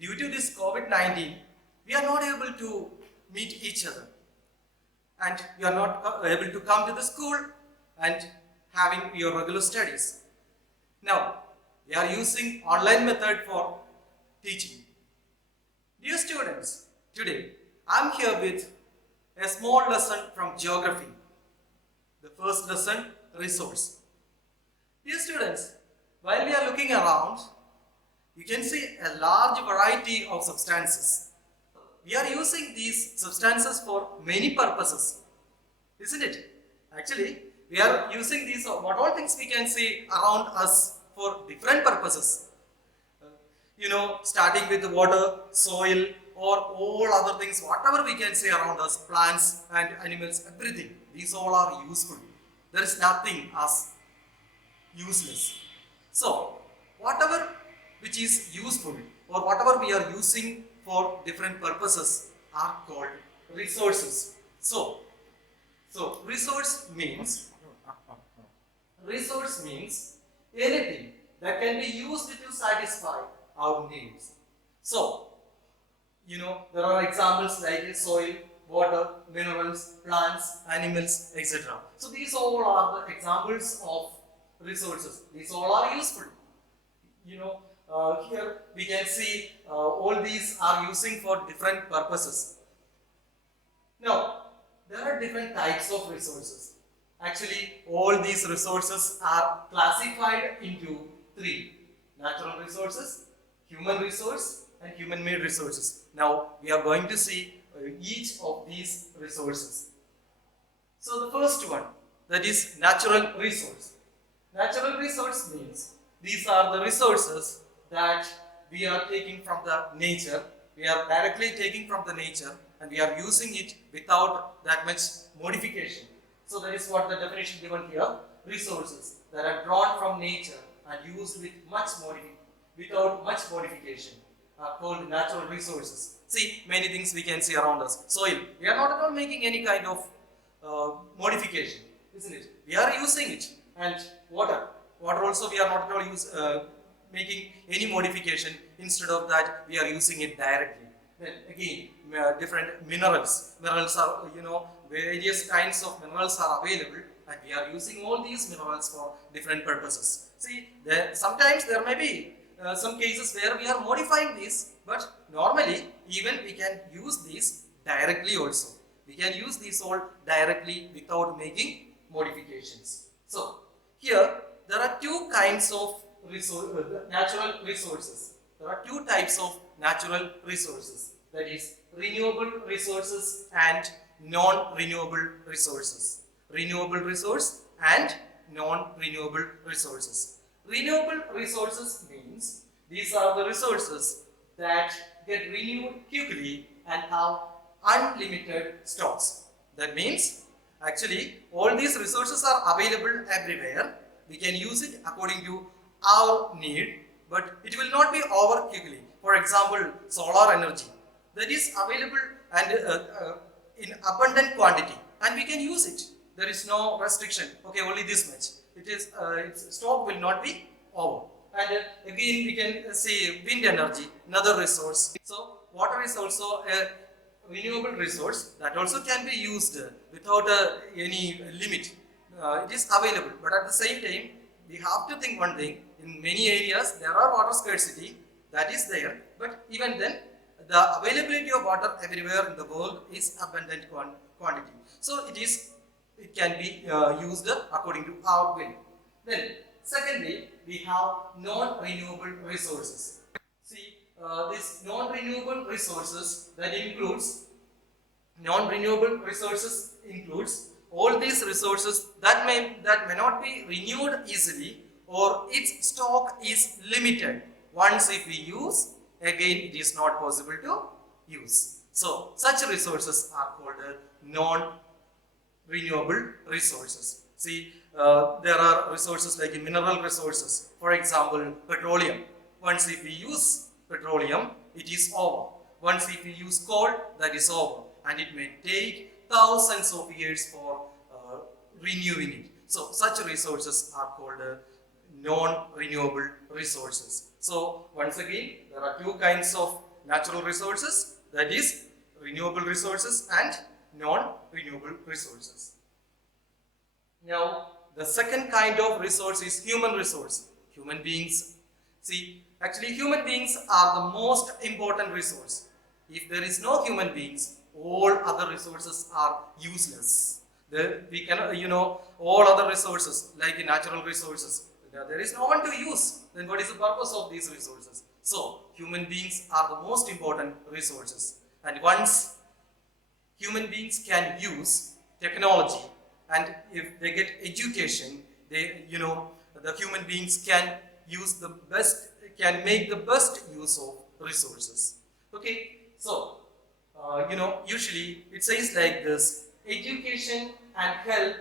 Due to this COVID-19, we are not able to meet each other and you are not able to come to the school and having your regular studies. Now, we are using online method for teaching. Dear students, today I am here with a small lesson from geography. The first lesson, resource. Dear students, while we are looking around, you can see a large variety of substances. We are using these substances for many purposes, isn't it? Actually, we are using these, what all things we can see around us for different purposes. Starting with the water, soil, or all other things, whatever we can see around us, plants and animals, everything. These all are useful. There is nothing as useless. So, whatever which is useful or whatever we are using for different purposes are called resources. So resource means anything that can be used to satisfy our needs. So, there are examples like soil, water, minerals, plants, animals, etc. So these all are the examples of resources. These all are useful. Here we can see all these are using for different purposes. Now, there are different types of resources. Actually, all these resources are classified into three: natural resources, human resource, and human-made resources. Now, we are going to see each of these resources. So, the first one, that is natural resource. Natural resource means these are the resources that we are taking from the nature. We are directly taking from the nature and we are using it without that much modification. So that is what the definition given here. Resources that are drawn from nature and used without much modification are called natural resources. See, many things we can see around us. Soil, we are not at all making any kind of modification, isn't it? We are using it. And water also we are not at all making any modification. Instead of that, we are using it directly. Then again, different minerals are, various kinds of minerals are available and we are using all these minerals for different purposes. See, sometimes there may be some cases where we are modifying these, but normally even we can use these directly also. We can use these all directly without making modifications. So, here there are two kinds of natural resources. There are two types of natural resources, that is renewable resources and non-renewable resources. Renewable resource and non-renewable resources. Renewable resources means these are the resources that get renewed quickly and have unlimited stocks. That means actually all these resources are available everywhere. We can use it according to our need, but it will not be over quickly. For example, solar energy that is available and in abundant quantity, and we can use it. There is no restriction. Okay, only this much. Its stock will not be over. And again, we can see wind energy, another resource. So water is also a renewable resource that also can be used without any limit. It is available, but at the same time, we have to think one thing. In many areas, there are water scarcity, that is there, but even then, the availability of water everywhere in the world is abundant quantity. So it can be used according to our will. Then, secondly, we have non-renewable resources. See, these non-renewable resources includes all these resources that may not be renewed easily, or its stock is limited. Once if we use, again it is not possible to use. So such resources are called non-renewable resources. See, there are resources like mineral resources. For example, petroleum. Once if we use petroleum, it is over. Once if we use coal, that is over. And it may take thousands of years for renewing it. So such resources are called non-renewable resources. So once again, there are two kinds of natural resources, that is renewable resources and non-renewable resources. Now, the second kind of resource is human resource. Human beings. See, actually human beings are the most important resource. If there is no human beings, all other resources are useless. We cannot, all other resources like natural resources, there is no one to use. Then what is the purpose of these resources? So, human beings are the most important resources. And once human beings can use technology, and if they get education, the human beings can make the best use of resources. Okay, so usually it says like this: education and health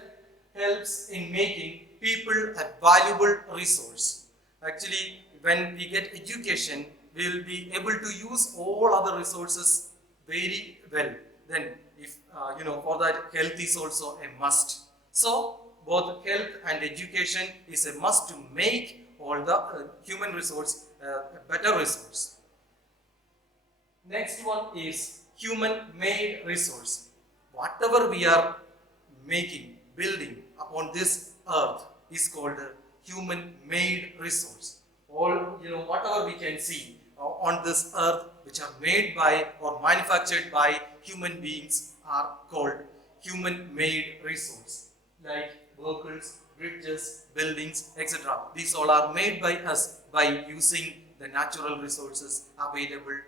helps in making people a valuable resource. Actually, when we get education, we will be able to use all other resources very well. Then, if for that, health is also a must. So, both health and education is a must to make all the human resource a better resource. Next one is human-made resource. Whatever we are making, building upon this earth is called a human-made resource. All whatever we can see on this earth, which are made by or manufactured by human beings, are called human-made resource. Like vehicles, bridges, buildings, etc. These all are made by us by using the natural resources available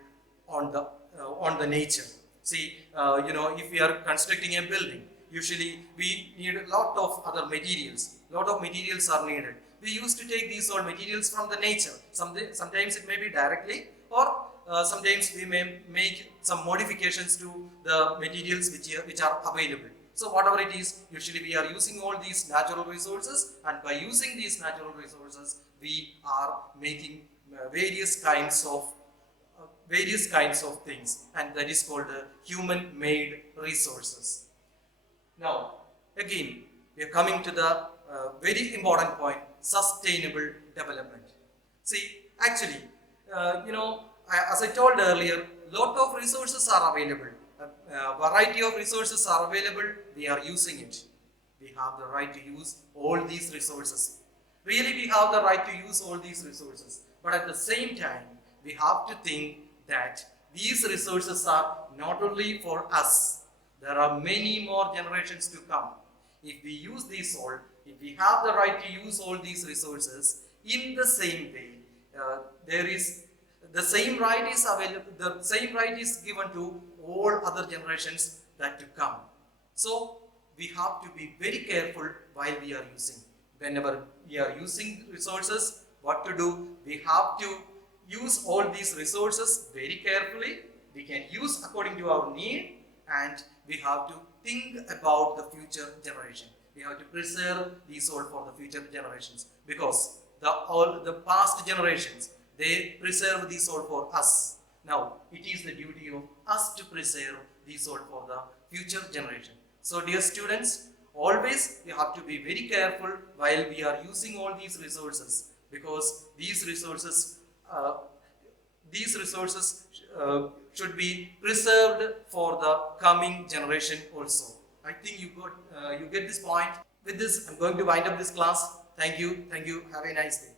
on the nature. See, if we are constructing a building, usually we need a lot of other materials. Lot of materials are needed. We used to take these all materials from the nature. Sometimes it may be directly, or sometimes we may make some modifications to the materials which are available. So whatever it is, usually we are using all these natural resources, and by using these natural resources, we are making various kinds of things, and that is called human-made resources. Now, again, we are coming to the very important point: sustainable development. See, actually, as I told earlier, lot of resources are available. Variety of resources are available. We are using it. We have the right to use all these resources. Really, we have the right to use all these resources. But at the same time, we have to think that these resources are not only for us. There are many more generations to come. If we use these all, if we have the right to use all these resources, in the same way, the same right is available. The same right is given to all other generations that to come. So we have to be very careful while we are using. Whenever we are using resources, what to do? We have to use all these resources very carefully. We can use according to our need, and we have to think about the future generation. We have to preserve these all for the future generations, because all the past generations, they preserve these all for us. Now it is the duty of us to preserve these all for the future generation. So dear students, always we have to be very careful while we are using all these resources, because these resources should be preserved for the coming generation also. I think you get this point. With this, I'm going to wind up this class. Thank you. Have a nice day.